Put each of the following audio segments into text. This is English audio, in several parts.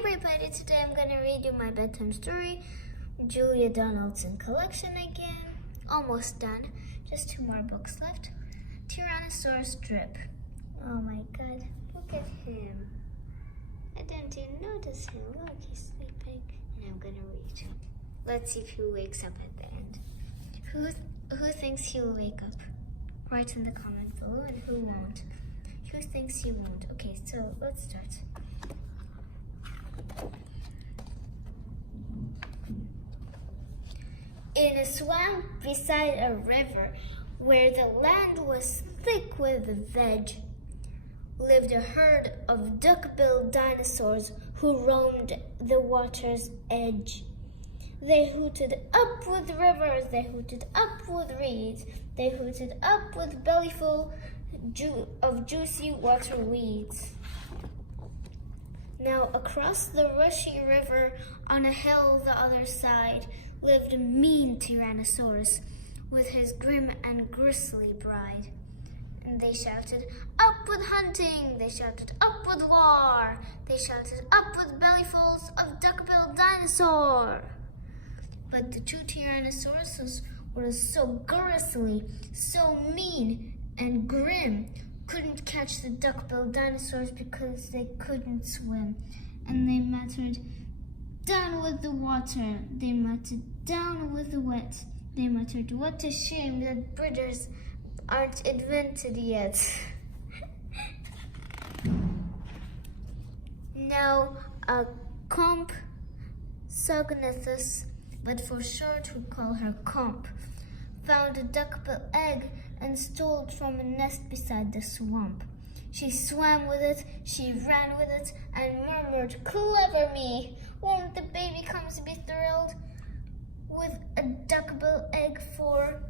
everybody, today I'm going to read you my bedtime story, Julia Donaldson collection again. Almost done, just 2 more books left. Tyrannosaurus Drip. Oh my god, look at him. I didn't even notice him. Look, he's sleeping. And I'm going to read him. Let's see if he wakes up at the end. Who thinks he'll wake up? Write in the comment below, and who won't? Who thinks he won't? Okay, so let's start. In a swamp beside a river, where the land was thick with veg, lived a herd of duck-billed dinosaurs who roamed the water's edge. They hooted up with rivers, they hooted up with reeds, they hooted up with bellyful of juicy water weeds. Now across the rushy river, on a hill the other side, lived a mean Tyrannosaurus with his grim and grisly bride. And they shouted, "Up with hunting!" They shouted, "Up with war!" They shouted, "Up with bellyfuls of duck-billed dinosaur!" But the 2 Tyrannosauruses were so grisly, so mean and grim, couldn't catch the duck-billed dinosaurs because they couldn't swim. And they muttered, "Down with the water." They muttered, "Down with the wet." They muttered, "What a shame that bridges aren't invented yet." Now, a Compsognathus, but for short we call her Comp, found a duckbill egg and stole it from a nest beside the swamp. She swam with it, she ran with it, and murmured, "Clever me! Won't the baby come to be thrilled with a duckbill egg for..."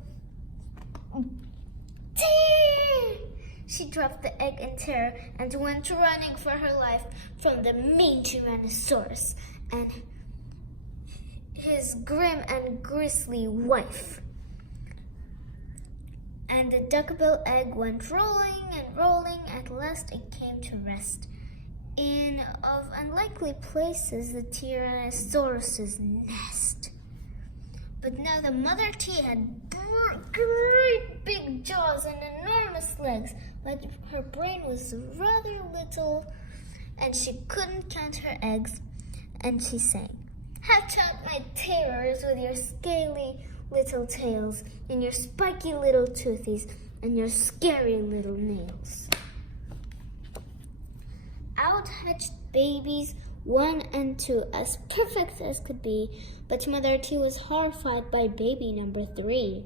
Tear! She dropped the egg in terror and went running for her life from the mean Tyrannosaurus and his grim and grisly wife. And the duckbill egg went rolling and rolling. At last it came to rest in, of unlikely places, the Tyrannosaurus's nest. But now the mother T had great big jaws and enormous legs, but her brain was rather little, and she couldn't count her eggs, and she sang, "Hatch out my terrors with your scaly little tails, and your spiky little toothies, and your scary little nails." Out hatched babies 1 and 2, as perfect as could be, but Mother T was horrified by baby number 3.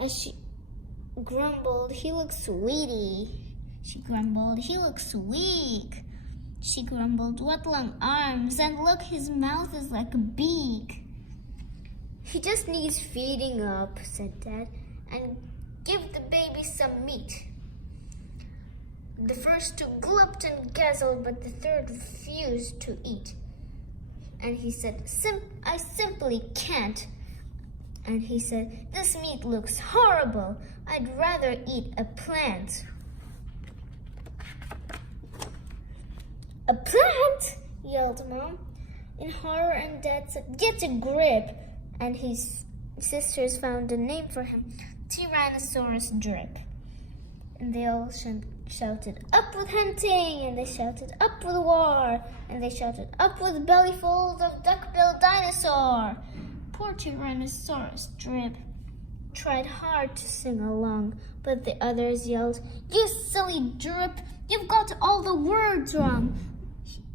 As she grumbled, "He looks sweetie." She grumbled, "He looks weak." She grumbled, "What long arms, and look, his mouth is like a beak." "He just needs feeding up," said Dad, "and give the baby some meat." The first 2 gulped and guzzled, but the third refused to eat. And he said, "I simply can't." And he said, "This meat looks horrible. I'd rather eat a plant." "A plant?" yelled Mom in horror, and Dad said, "Get a grip." And his sisters found a name for him, Tyrannosaurus Drip. And they all shouted, "Up with hunting!" And they shouted, "Up with war!" And they shouted, "Up with bellyfuls of duck-billed dinosaur!" Poor Tyrannosaurus Drip tried hard to sing along, but the others yelled, "You silly Drip, you've got all the words wrong."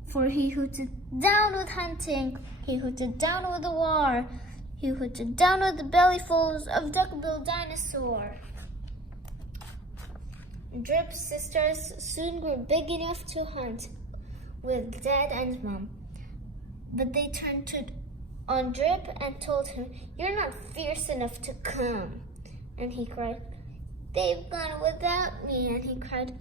For he hooted down with hunting, he hooted down with the war, he hooted down with the bellyfuls of duck-billed dinosaur. Drip's sisters soon grew big enough to hunt with Dad and Mom. But they turned on Drip and told him, "You're not fierce enough to come." And he cried, "They've gone without me." And he cried,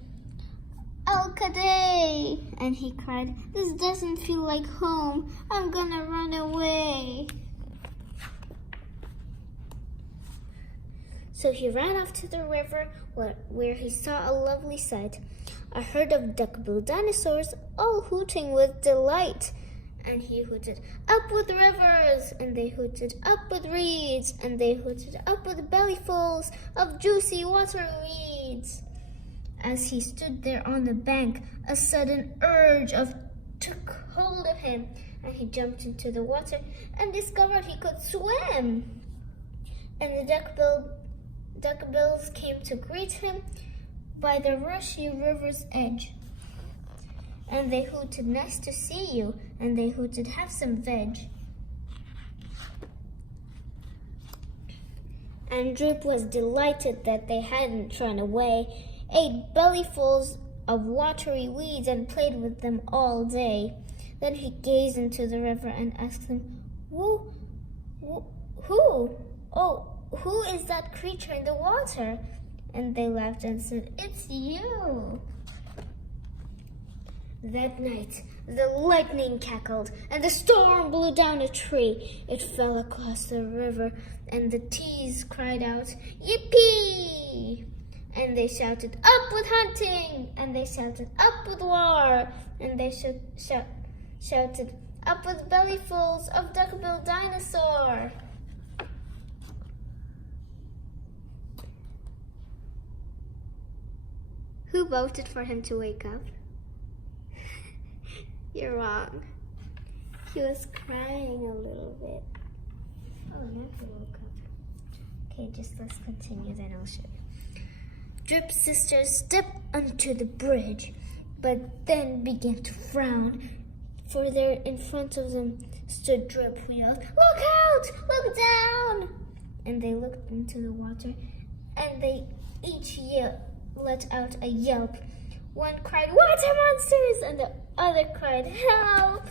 "Al-Kaday!" And he cried, "This doesn't feel like home. I'm gonna run away." So he ran off to the river where he saw a lovely sight, a herd of duck-billed dinosaurs all hooting with delight. And he hooted, "Up with rivers!" And they hooted, "Up with reeds!" And they hooted, "Up with bellyfuls of juicy water weeds!" As he stood there on the bank, a sudden urge took hold of him, and he jumped into the water and discovered he could swim. And the duckbills came to greet him by the rushy river's edge. And they hooted, "Nice to see you." And they hooted, "Have some veg." And Drip was delighted that they hadn't run away, ate bellyfuls of watery weeds, and played with them all day. Then he gazed into the river and asked them, Who? Oh, who is that creature in the water?" And they laughed and said, "It's you." That night, the lightning cackled, and the storm blew down a tree. It fell across the river, and the teas cried out, "Yippee!" And they shouted, "Up with hunting!" And they shouted, "Up with war!" And they shouted, "Up with bellyfuls of duckbill dinosaur!" Who voted for him to wake up? You're wrong. He was crying a little bit. Oh, now he woke up. Okay, let's continue, then I'll show you. Drip's sisters stepped onto the bridge, but then began to frown, for there in front of them stood Drip, who yelled, "Look out! Look down!" And they looked into the water, and they each let out a yelp. One cried, "Water monsters!" and the other cried, "Help!"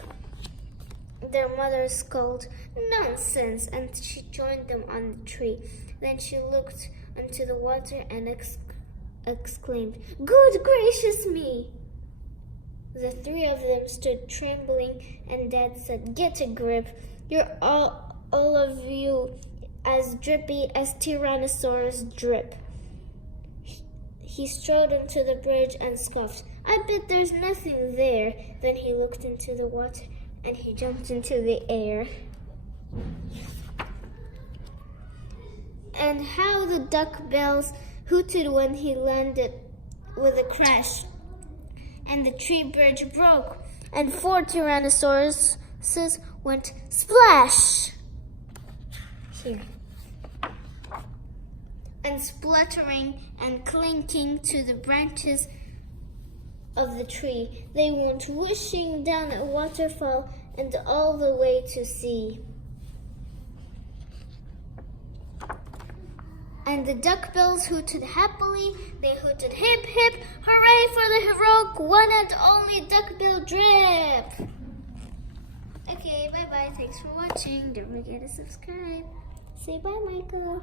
Their mother scolded, "Nonsense!" and she joined them on the tree. Then she looked into the water and exclaimed, "Good gracious me!" The three of them stood trembling, and Dad said, "Get a grip. You're all of you as drippy as Tyrannosaurus Drip." He strode onto the bridge and scoffed, "I bet there's nothing there." Then he looked into the water and he jumped into the air. And how the duckbills hooted when he landed with a crash. And the tree bridge broke, and 4 Tyrannosauruses went splash! Here. And spluttering and clinking to the branches of the tree, they went whooshing down a waterfall and all the way to sea. And the duckbills hooted happily. They hooted, "Hip, hip, hooray for the heroic one and only duckbill Drip!" Okay, bye-bye. Thanks for watching. Don't forget to subscribe. Say bye, Michael.